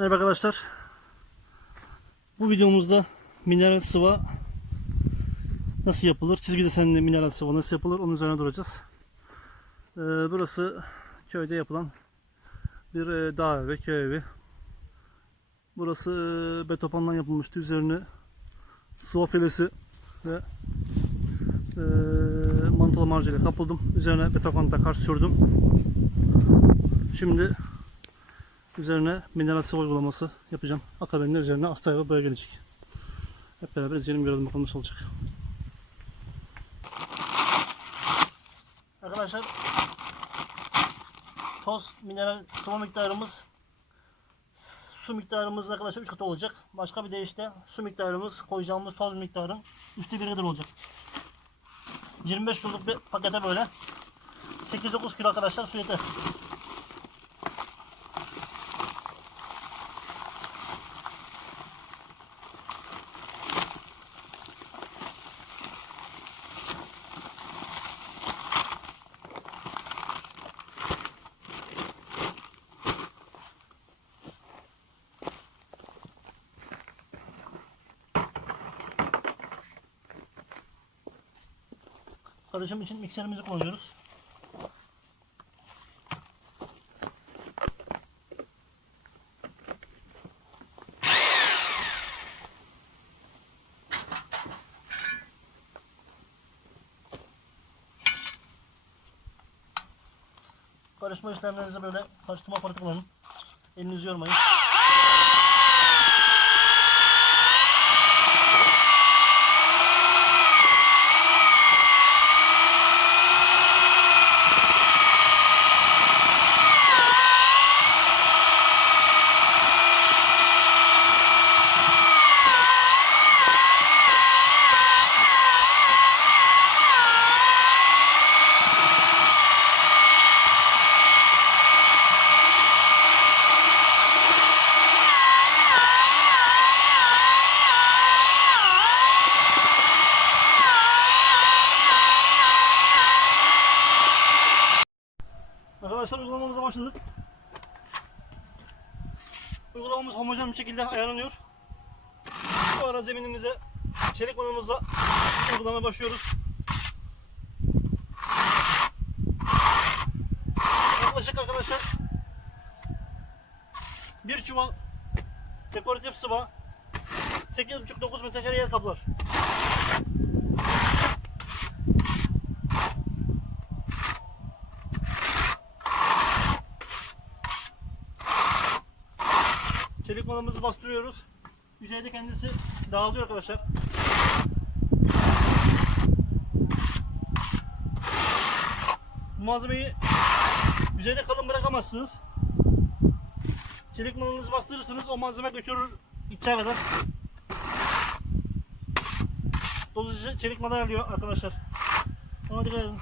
Merhaba arkadaşlar. Bu videomuzda mineral sıva nasıl yapılır? Çizgi desenli mineral sıva nasıl yapılır? Onun üzerine duracağız. Burası köyde yapılan bir dağ evi, köy evi. Burası betopandan yapılmıştı. Üzerine sıva filesi ve mantolama harcıyla kapıldım. Üzerine betopan takar sürdüm. Şimdi üzerine mineral sıva uygulaması yapacağım. Akabinde üzerine astayla boya gelecek. Hep beraber izleyelim, görelim bakalım nasıl olacak. Arkadaşlar, toz mineral sıva miktarımız, su miktarımız arkadaşlar 3 katı olacak. Başka bir deyişle su miktarımız, koyacağımız toz miktarın 3'te 1 kadar olacak. 25 kiloluk bir pakete böyle 8-9 kilo arkadaşlar su yeter. Karışım için mikserimizi kullanıyoruz. Karışma işlemlerinize böyle karıştırma aparatı kullanın. Elinizi yormayın. Arkadaşlar, uygulamamıza başladık. Uygulamamız homojen bir şekilde ayarlanıyor. Bu ara zeminimize çelik vanamızla uygulamaya başlıyoruz. Yaklaşık arkadaşlar bir çuval dekoratif sıva 8,5-9 metrekare yer kaplar. Çelik vanamızı bastırıyoruz. Yüzeyde kendisi dağılıyor arkadaşlar. Bu malzemeyi yüzeyde kalın bırakamazsınız. Çelik vananızı bastırırsınız, o malzeme götürür içeri kadar. Dolucu çelik vana alıyor arkadaşlar. Ona dikkat edin.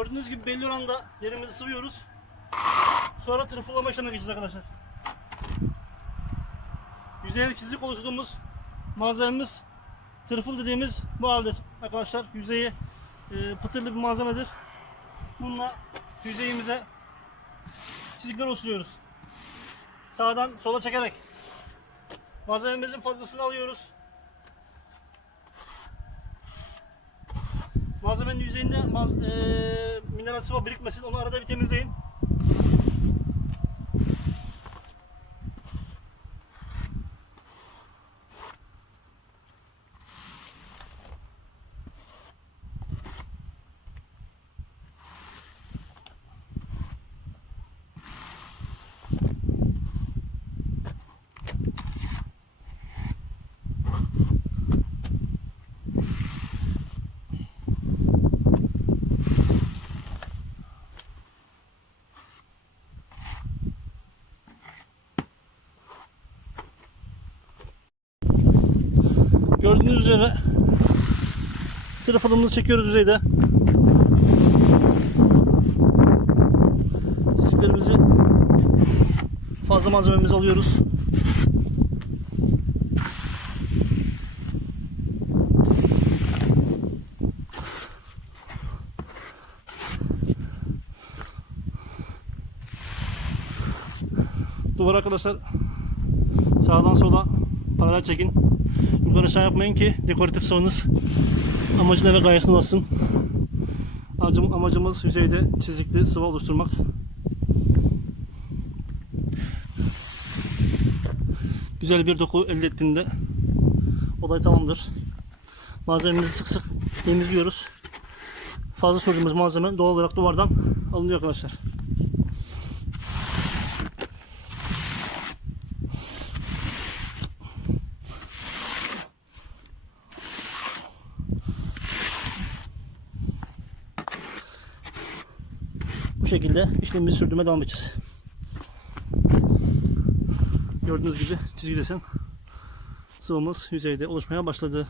Gördüğünüz gibi belli oranda yerimizi sıvıyoruz. Sonra tırfıllama işlemine geçeceğiz arkadaşlar. Yüzeyde çizik oluşturduğumuz malzememiz tırfıl dediğimiz bu alet arkadaşlar. Yüzeyi pıtırlı bir malzemedir. Bununla yüzeyimize çizikler oluşturuyoruz. Sağdan sola çekerek malzememizin fazlasını alıyoruz. Malzemenin yüzeyinde mineral sıvı birikmesin. Onu arada bir temizleyin. Gördüğünüz üzere tırfılımızı çekiyoruz yüzeyde. Çiziklerimizi, fazla malzememizi alıyoruz. Duvar arkadaşlar sağdan sola paralel çekin. Yukarı aşağı yapmayın ki dekoratif sıvınız amacına ve gayesine ulaşsın. Amacımız yüzeyde çizikli sıvı oluşturmak. Güzel bir doku elde ettiğinde olay tamamdır. Malzememizi sık sık temizliyoruz. Fazla sürdüğümüz malzeme doğal olarak duvardan alınıyor arkadaşlar. Bu şekilde işlemimizi sürdürmeye devam edeceğiz. Gördüğünüz gibi çizgi desen sıvımız yüzeyde oluşmaya başladı.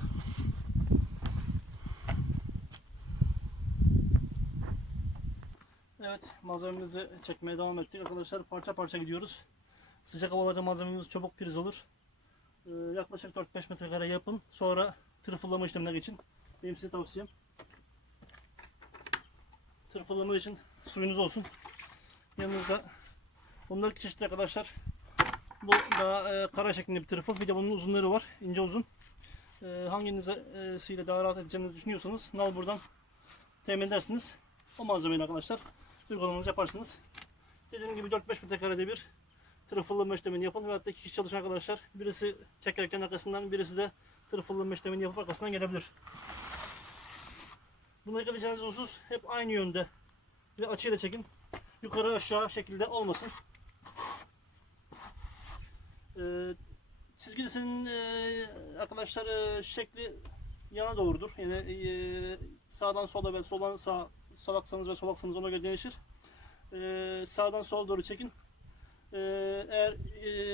Evet, malzememizi çekmeye devam ettik arkadaşlar. Parça parça gidiyoruz. Sıcak havalarda malzememiz çabuk priz olur. Yaklaşık 4-5 metrekare yapın. Sonra tırfıllama işlemine geçin. Benim size tavsiyem. Tırfıllama için suyunuz olsun. Yanınızda bunlar iki çeşitli arkadaşlar. Bu daha kara şeklinde bir tırfıl. Bir de bunun uzunları var. İnce uzun. Hangisiyle daha rahat edeceğinizi düşünüyorsanız nalburdan temin edersiniz. O malzemeyi arkadaşlar uygulamanızı yaparsınız. Dediğim gibi 4-5 metrekarede bir tırfıllama işlemini yapın. Ve hatta iki kişi çalışan arkadaşlar. Birisi çekerken arkasından, birisi de tırfıllama işlemini yapıp arkasından gelebilir. Buna dikkat edeceğiniz husus hep aynı yönde ve açıyla çekin. Yukarı aşağı şekilde olmasın. Çizgi desenin arkadaşlar şekli yana doğrudur. Yani sağdan sola ve soldan sağ salaksanız ve solaksanız ona göre değişir. Sağdan sola doğru çekin. Eğer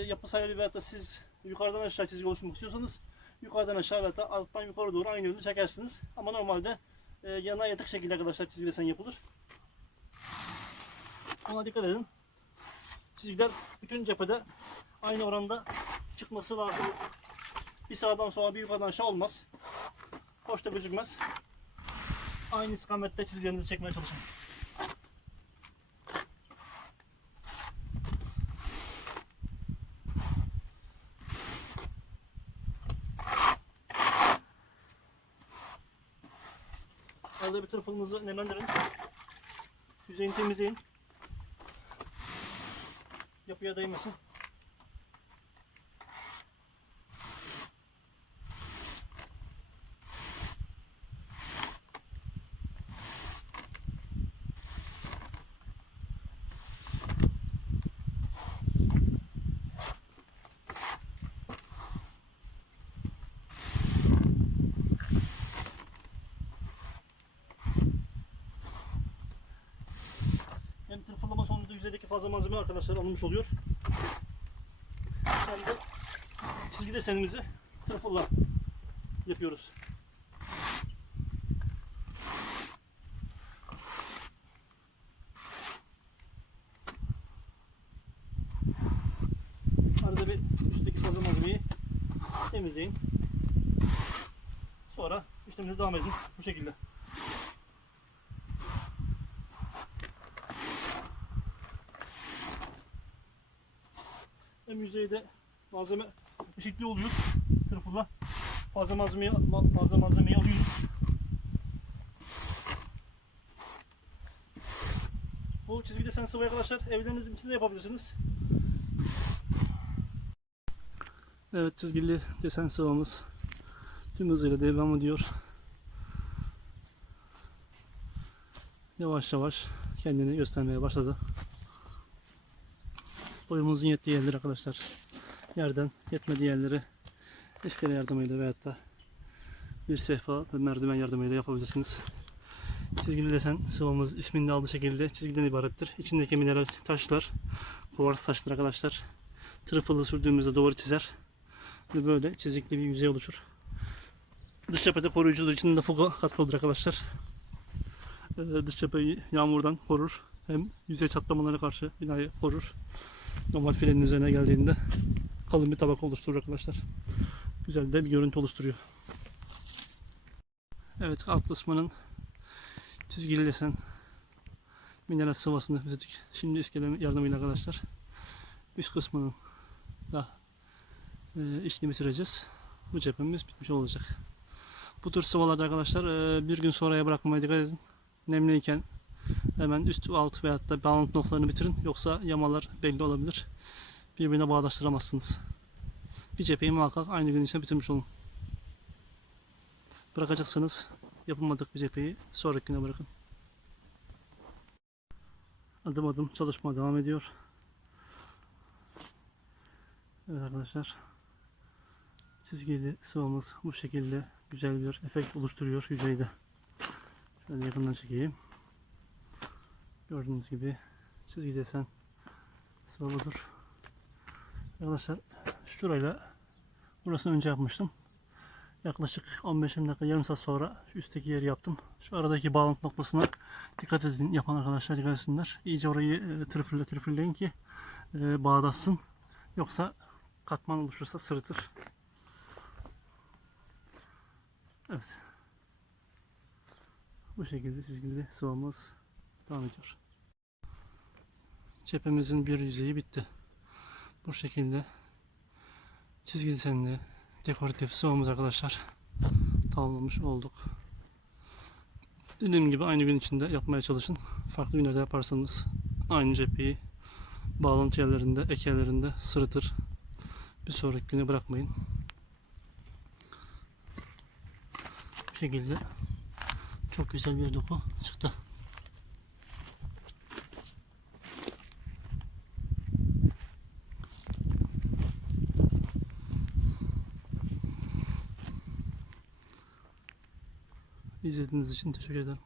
yapı sahibi veyahut da siz yukarıdan aşağı çizgi oluşturmak istiyorsanız yukarıdan aşağı veyahut da alttan yukarı doğru aynı yönde çekersiniz. Ama normalde yana yatık şekilde arkadaşlar çizgi desen yapılır. Ona dikkat edin. Çizgiler bütün cephede aynı oranda çıkması lazım. Bir sağdan sola bir yukarıdan aşağı olmaz. Hoş da gözükmez. Aynı istikamette çizgilerinizi çekmeye çalışın. Arada bir tırfılınızı nemlendirin. Yüzeyini temizleyin. Yapıya değmesin. Hem tırfıllama sonucunda yüzeydeki fazla malzeme arkadaşlar alınmış oluyor. Hem de çizgi desenimizi tırfılla yapıyoruz. sonra işleminize devam edin. Bu şekilde. Hem yüzeyde malzeme eşitliği oluyor. Tırfılla fazla malzemeyi alıyoruz. Bu çizgi desen sıvı arkadaşlar evlerinizin içinde yapabilirsiniz. Evet, çizgili desen sıvamız tüm hızıyla devam ediyor. Yavaş yavaş kendini göstermeye başladı. Boyumuzun yettiği yerleri arkadaşlar, yerden yetmediği yerleri iskele yardımıyla veyahut da bir sehpa ve merdiven yardımıyla yapabilirsiniz. Çizgili desen sıvamız isminde aldığı şekilde çizgiden ibarettir. İçindeki mineral taşlar, kuvars taşlar arkadaşlar. Tırfılı sürdüğümüzde duvarı çizer ve böyle çizikli bir yüzey oluşur. Dış cephede koruyucudur. İçinde fuga katkılıdır arkadaşlar. Dış cepheyi yağmurdan korur. Hem yüzey çatlamalarına karşı binayı korur. Normal filenin üzerine geldiğinde kalın bir tabaka oluşturur arkadaşlar. Güzel de bir görüntü oluşturuyor. Evet, alt kısmının çizgili desen mineral sıvasını bitirdik. Şimdi iskele yardımıyla arkadaşlar üst kısmının da işini bitireceğiz. Bu cephemiz bitmiş olacak. Bu tür sıvalarda arkadaşlar bir gün sonraya bırakmamaya dikkat edin. Nemliyken hemen üst alt veyahut da bağlantı noktalarını bitirin. Yoksa yamalar belli olabilir. Birbirine bağdaştıramazsınız. Bir cepheyi muhakkak aynı gün içinde bitirmiş olun. Bırakacaksanız yapılmadık bir cepheyi sonraki güne bırakın. Adım adım çalışma devam ediyor. Evet arkadaşlar, çizgili sıvamız bu şekilde güzel bir efekt oluşturuyor yüzeyde. Şöyle yakından çekeyim. Gördüğünüz gibi çizgi desen sıvı budur. Arkadaşlar şurayla burasını önce yapmıştım. Yaklaşık 15-20 dakika, yarım saat sonra şu üstteki yeri yaptım. Şu aradaki bağlantı noktasına dikkat edin, yapan arkadaşlar dikkat etsinler. İyice orayı trifilleyin ki bağdaşsın. Yoksa katman oluşursa sırıtır. Evet. Bu şekilde çizgili sıvamız devam ediyor. Cephemizin bir yüzeyi bitti. Bu şekilde çizgi desenli dekoratif sıvamız arkadaşlar tamamlamış olduk. Dediğim gibi aynı gün içinde yapmaya çalışın. Farklı günlerde yaparsanız aynı cepheyi bağlantı yerlerinde, ek yerlerinde sırıtır. Bir sonraki güne bırakmayın. Bu şekilde çok güzel bir doku çıktı. İzlediğiniz için teşekkür ederim.